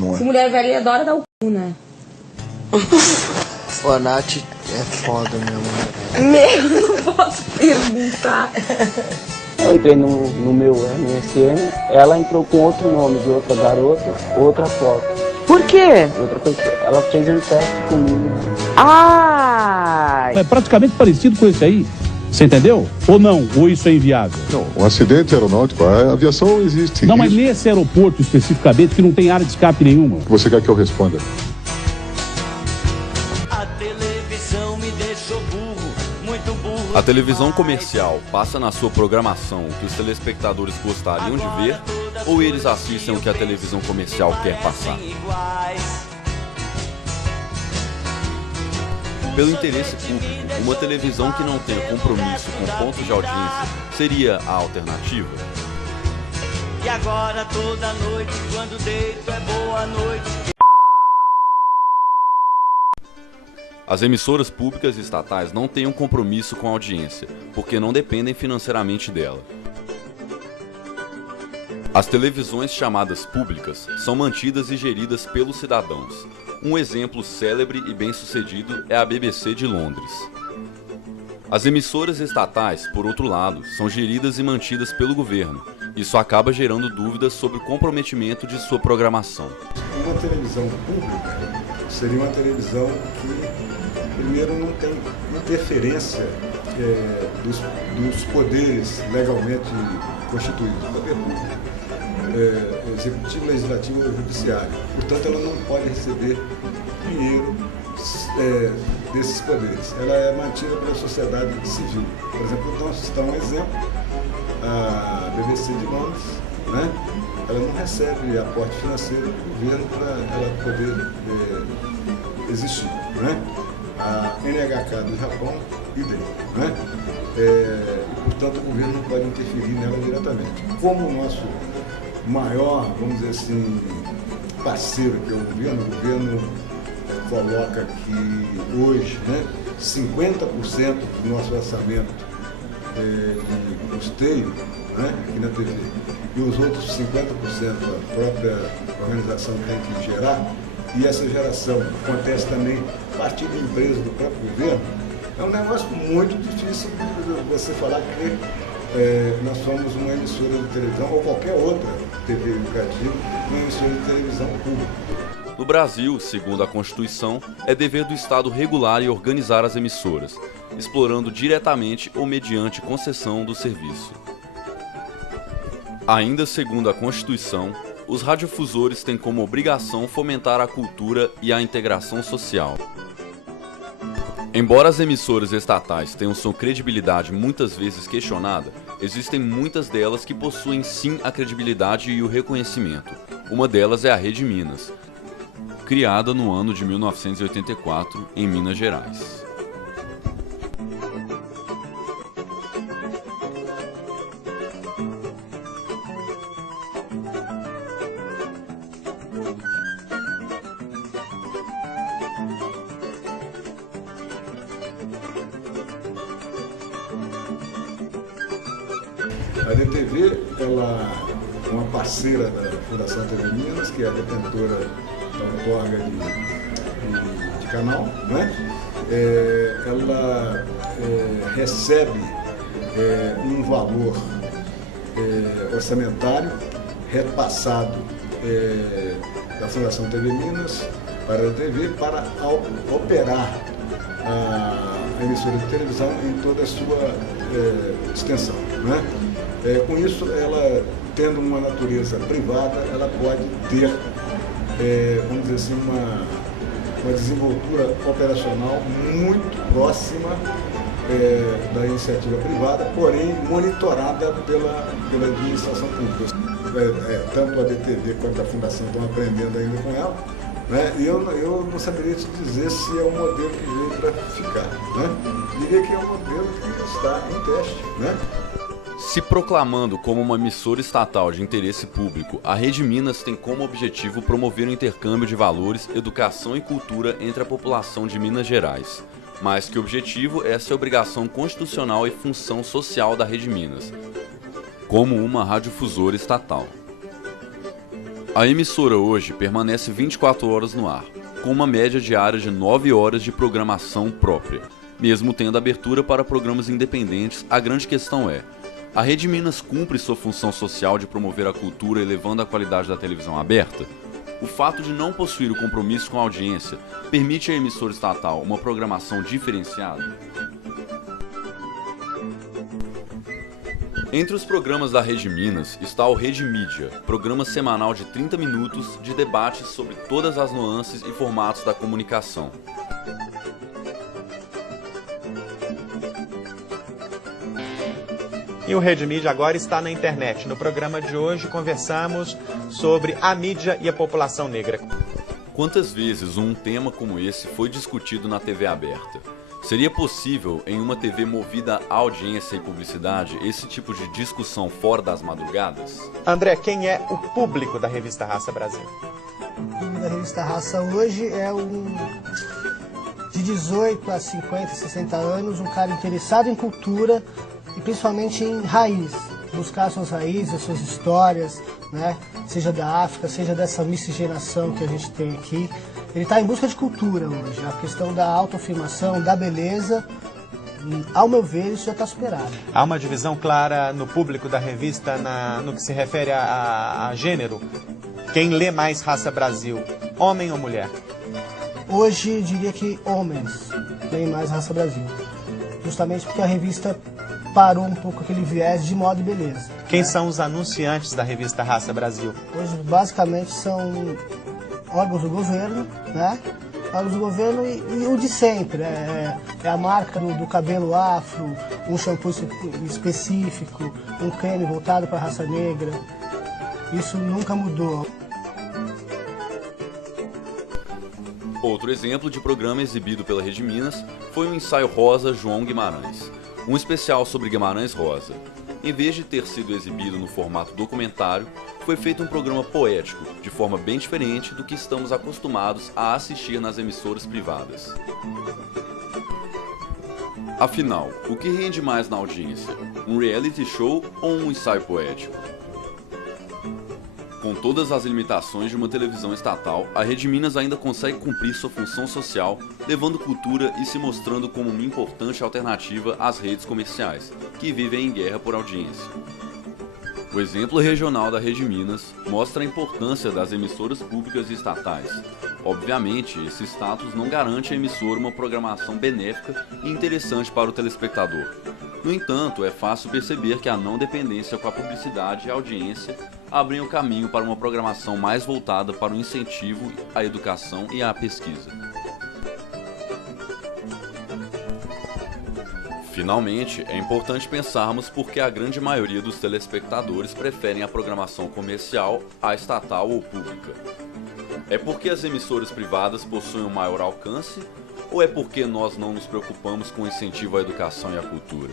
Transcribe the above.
Não é. Mulher velha adora dar o cu, né? O Nath é foda mesmo. Não posso perguntar. Eu entrei no meu MSN, ela entrou com outro nome de outra garota, outra foto. Por quê? Outra pessoa. Ela fez um teste comigo. Ah! É praticamente parecido com esse aí. Você entendeu? Ou não? Ou isso é inviável? Não, um acidente aeronáutico, a aviação existe. Não, mas nesse aeroporto especificamente, que não tem área de escape nenhuma. Você quer que eu responda? A televisão me deixou burro, muito burro. A televisão comercial passa na sua programação o que os telespectadores gostariam de ver, ou eles assistem o que a televisão comercial quer passar? Pelo interesse público, uma televisão que não tenha compromisso com pontos de audiência seria a alternativa? E agora toda noite, quando deito é boa noite. As emissoras públicas e estatais não têm um compromisso com a audiência, porque não dependem financeiramente dela. As televisões chamadas públicas são mantidas e geridas pelos cidadãos. Um exemplo célebre e bem-sucedido é a BBC de Londres. As emissoras estatais, por outro lado, são geridas e mantidas pelo governo. Isso acaba gerando dúvidas sobre o comprometimento de sua programação. Uma televisão pública seria uma televisão que, primeiro, não tem interferência dos poderes legalmente constituídos, do poder público. Executivo, legislativo ou judiciário. Portanto, ela não pode receber dinheiro desses poderes. Ela é mantida pela sociedade civil. Por exemplo, então, citar um exemplo, a BBC de Londres, né? Ela não recebe aporte financeiro do governo para ela poder existir. Né? A NHK do Japão, idem. Né? E, portanto, o governo não pode interferir nela diretamente. Como o nosso maior, vamos dizer assim, parceiro que é o governo coloca que hoje, né, 50% do nosso orçamento de custeio, né, aqui na TV, e os outros 50% a própria organização tem que gerar, e essa geração acontece também a partir de empresas do próprio governo, é um negócio muito difícil de você falar que nós somos uma emissora de televisão ou qualquer outra TV educativa, uma emissora de televisão pública. No Brasil, segundo a Constituição, é dever do Estado regular e organizar as emissoras, explorando diretamente ou mediante concessão do serviço. Ainda segundo a Constituição, os radiodifusores têm como obrigação fomentar a cultura e a integração social. Embora as emissoras estatais tenham sua credibilidade muitas vezes questionada, existem muitas delas que possuem sim a credibilidade e o reconhecimento. Uma delas é a Rede Minas, criada no ano de 1984 em Minas Gerais. A DTV, ela é uma parceira da Fundação TV Minas, que é a detentora da outorga de canal, né? Ela recebe um valor orçamentário repassado da Fundação TV Minas para a TV para operar a emissora de televisão em toda a sua extensão, né? Com isso, ela, tendo uma natureza privada, ela pode ter, vamos dizer assim, uma desenvoltura operacional muito próxima da iniciativa privada, porém monitorada pela administração pública. Tanto a DTV quanto a Fundação estão aprendendo ainda com ela, né? E eu não saberia te dizer se é um modelo que veio para ficar, né? Diria que é um modelo que está em teste, né? Se proclamando como uma emissora estatal de interesse público, a Rede Minas tem como objetivo promover o intercâmbio de valores, educação e cultura entre a população de Minas Gerais. Mais que objetivo, essa é a obrigação constitucional e função social da Rede Minas, como uma radiodifusora estatal. A emissora hoje permanece 24 horas no ar, com uma média diária de 9 horas de programação própria. Mesmo tendo abertura para programas independentes, a grande questão é: a Rede Minas cumpre sua função social de promover a cultura elevando a qualidade da televisão aberta? O fato de não possuir o compromisso com a audiência permite à emissora estatal uma programação diferenciada? Entre os programas da Rede Minas está o Rede Mídia, programa semanal de 30 minutos de debates sobre todas as nuances e formatos da comunicação. E o Rede Mídia agora está na internet. No programa de hoje conversamos sobre a mídia e a população negra. Quantas vezes um tema como esse foi discutido na TV aberta? Seria possível, em uma TV movida à audiência e publicidade, esse tipo de discussão fora das madrugadas? André, quem é o público da revista Raça Brasil? O público da revista Raça hoje é de 18 a 50, 60 anos, um cara interessado em cultura e principalmente em raiz, buscar suas raízes, as suas histórias, né? Seja da África, seja dessa miscigenação que a gente tem aqui. Ele está em busca de cultura hoje, a questão da autoafirmação, da beleza, ao meu ver, isso já está superado. Há uma divisão clara no público da revista no que se refere a gênero? Quem lê mais Raça Brasil, homem ou mulher? Hoje, diria que homens leem mais Raça Brasil, justamente porque a revista parou um pouco aquele viés de moda e beleza. Quem são os anunciantes da revista Raça Brasil? Hoje, basicamente, são órgãos do governo, né? Órgãos do governo e o de sempre. É a marca do cabelo afro, um shampoo específico, um creme voltado para a raça negra. Isso nunca mudou. Outro exemplo de programa exibido pela Rede Minas foi o Ensaio Rosa João Guimarães, um especial sobre Guimarães Rosa. Em vez de ter sido exibido no formato documentário, foi feito um programa poético, de forma bem diferente do que estamos acostumados a assistir nas emissoras privadas. Afinal, o que rende mais na audiência? Um reality show ou um ensaio poético? Com todas as limitações de uma televisão estatal, a Rede Minas ainda consegue cumprir sua função social, levando cultura e se mostrando como uma importante alternativa às redes comerciais, que vivem em guerra por audiência. O exemplo regional da Rede Minas mostra a importância das emissoras públicas e estatais. Obviamente, esse status não garante à emissora uma programação benéfica e interessante para o telespectador. No entanto, é fácil perceber que a não dependência com a publicidade e a audiência abrem o caminho para uma programação mais voltada para o incentivo à educação e à pesquisa. Finalmente, é importante pensarmos por que a grande maioria dos telespectadores preferem a programação comercial à estatal ou pública. É porque as emissoras privadas possuem um maior alcance ou é porque nós não nos preocupamos com o incentivo à educação e à cultura?